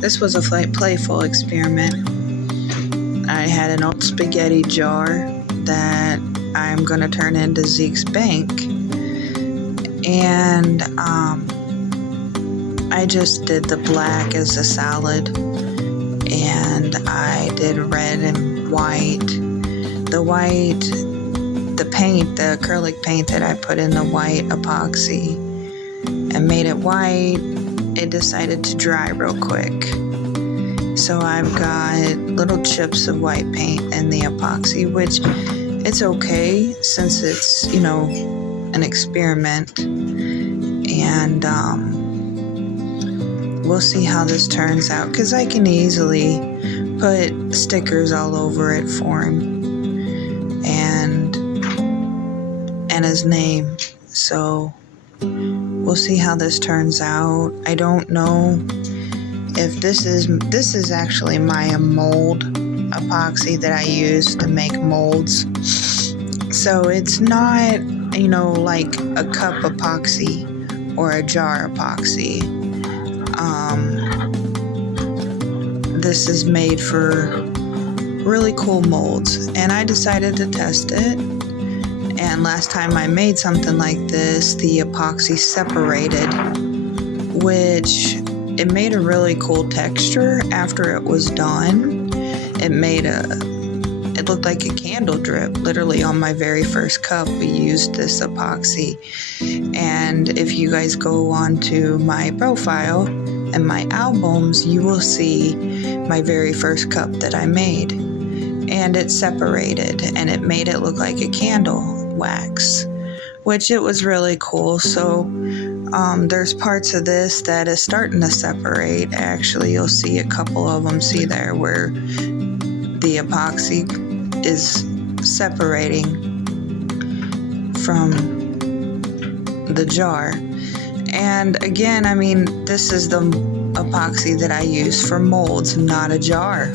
This was a playful experiment. I had an old spaghetti jar that I'm going to turn into Zeke's bank. And I just did the black as a salad. And I did red and white. The white, the paint, the acrylic paint that I put in the white epoxy and made it white, it decided to dry real quick. So I've got little chips of white paint in the epoxy, which it's okay since it's, you know, an experiment. And we'll see how this turns out, because I can easily put stickers all over it for him and his name. So we'll see how this turns out. I don't know if this is actually my mold epoxy that I use to make molds. So it's not, you know, like a cup epoxy or a jar epoxy. This is made for really cool molds, and I decided to test it. And last time I made something like this, the epoxy separated, which it made a really cool texture after it was done. It looked like a candle drip. Literally on my very first cup, we used this epoxy. And if you guys go onto my profile and my albums, you will see my very first cup that I made. And it separated and it made it look like a candle wax, which it was really cool. So there's parts of this that is starting to separate. Actually, you'll see a couple of them, see there, where the epoxy is separating from the jar. And again, I mean, this is the epoxy that I use for molds, not a jar,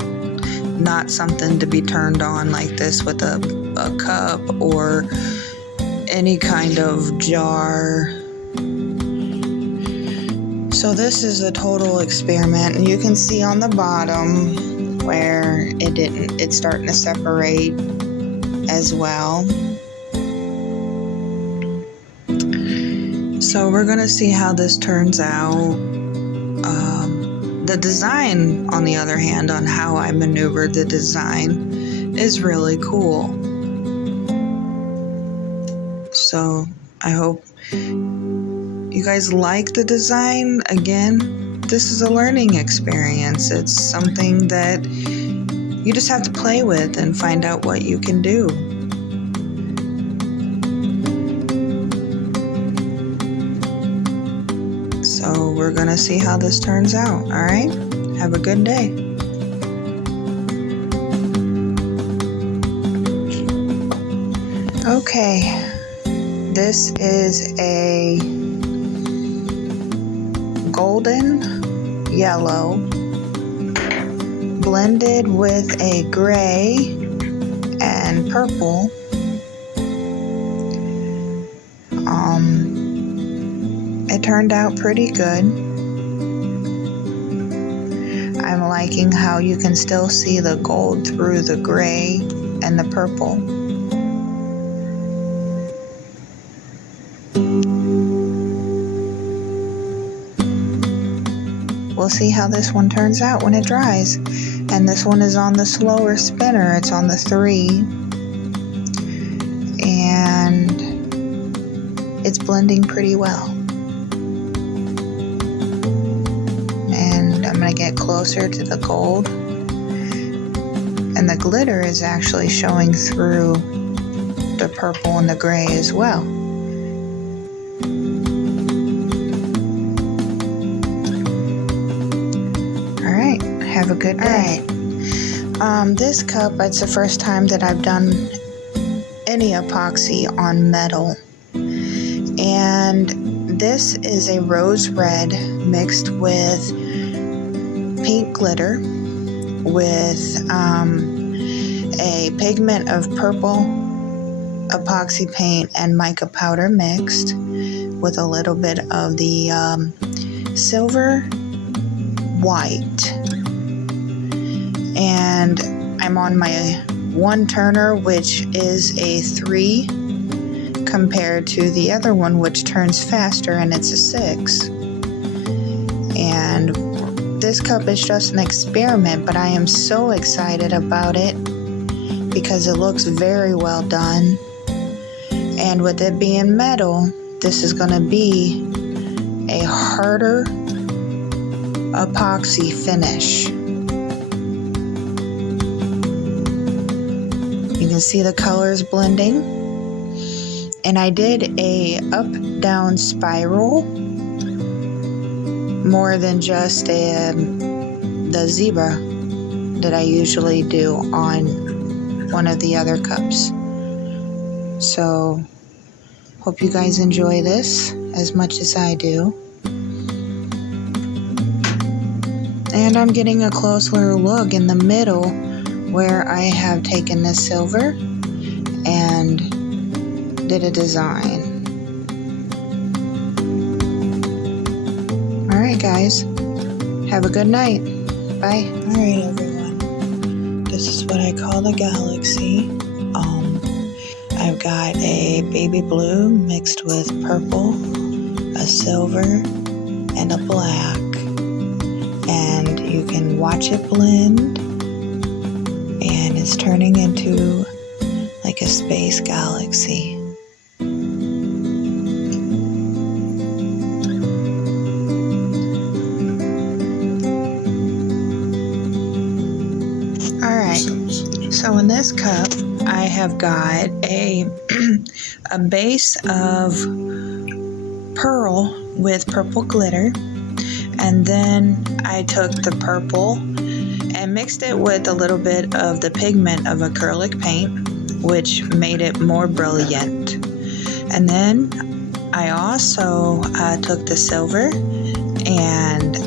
not something to be turned on like this with a cup or any kind of jar. So this is a total experiment, and you can see on the bottom where it's starting to separate as well. So we're gonna see how this turns out. The design, on the other hand, on how I maneuvered the design is really cool. So I hope you guys like the design. Again, this is a learning experience. It's something that you just have to play with and find out what you can do. So we're gonna see how this turns out. All right, have a good day. Okay, this is a golden yellow blended with a gray and purple. It turned out pretty good. I'm liking how you can still see the gold through the gray and the purple. We'll see how this one turns out when it dries. And this one is on the slower spinner. It's on the 3. And it's blending pretty well. And I'm going to get closer to the gold. And the glitter is actually showing through the purple and the gray as well. Alright, have a good day. Alright, this cup, it's the first time that I've done any epoxy on metal. And this is a rose red mixed with pink glitter with a pigment of purple epoxy paint and mica powder mixed with a little bit of the silver white. And I'm on my 1 turner, which is a 3 compared to the other one, which turns faster, and it's a 6. And this cup is just an experiment, but I am so excited about it because it looks very well done. And with it being metal, this is going to be a harder epoxy finish. You can see the colors blending. And I did a up-down spiral more than just the zebra that I usually do on one of the other cups. So, hope you guys enjoy this as much as I do. And I'm getting a closer look in the middle where I have taken the silver and did a design. Alright guys, have a good night. Bye. Alright everyone, this is what I call the galaxy. I've got a baby blue mixed with purple, a silver, and a black. And you can watch it blend, and it's turning into like a space galaxy. Alright, so in this cup I have got a base of pearl with purple glitter, and then I took the purple and mixed it with a little bit of the pigment of acrylic paint, which made it more brilliant. And then I also took the silver and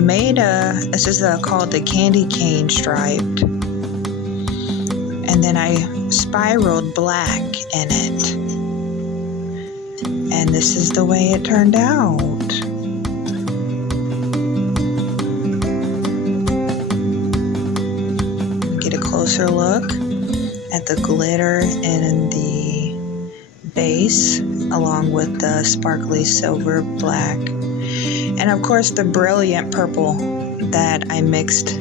made this is called the candy cane striped, and then I spiraled black in it, and this is the way it turned out. Get a closer look at the glitter in the base along with the sparkly silver black, and of course the brilliant purple that I mixed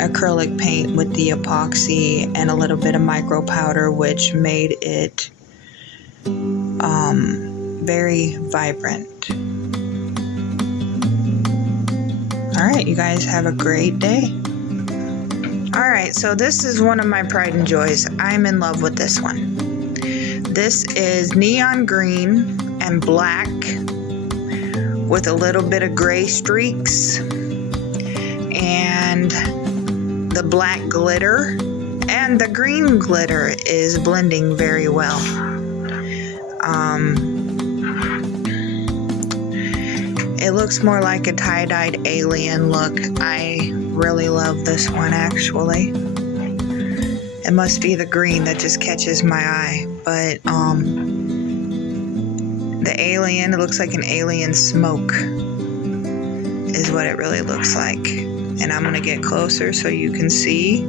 acrylic paint with the epoxy and a little bit of micro powder, which made it very vibrant. Alright, you guys have a great day. Alright, so this is one of my pride and joys. I'm in love with this one. This is neon green and black with a little bit of gray streaks, and the black glitter and the green glitter is blending very well. It looks more like a tie-dyed alien look. I really love this one actually. It must be the green that just catches my eye, but the alien, it looks like an alien smoke is what it really looks like. And I'm gonna get closer so you can see.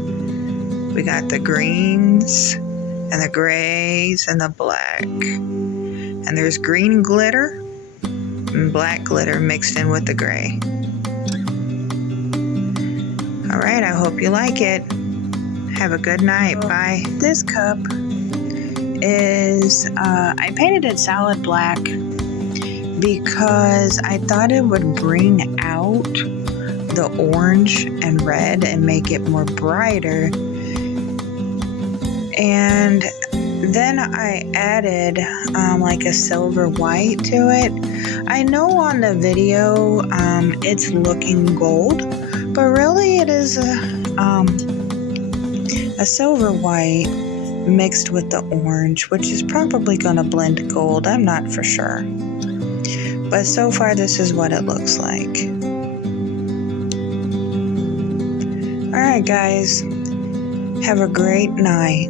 We got the greens and the grays and the black, and there's green glitter and black glitter mixed in with the gray. Alright, I hope you like it. Have a good night. Bye. This cup is, I painted it solid black because I thought it would bring out the orange and red and make it more brighter. And then I added like a silver white to it. I know on the video it's looking gold, but really it is a silver white mixed with the orange, which is probably going to blend gold. I'm not for sure. But so far this is what it looks like. Alright guys, have a great night.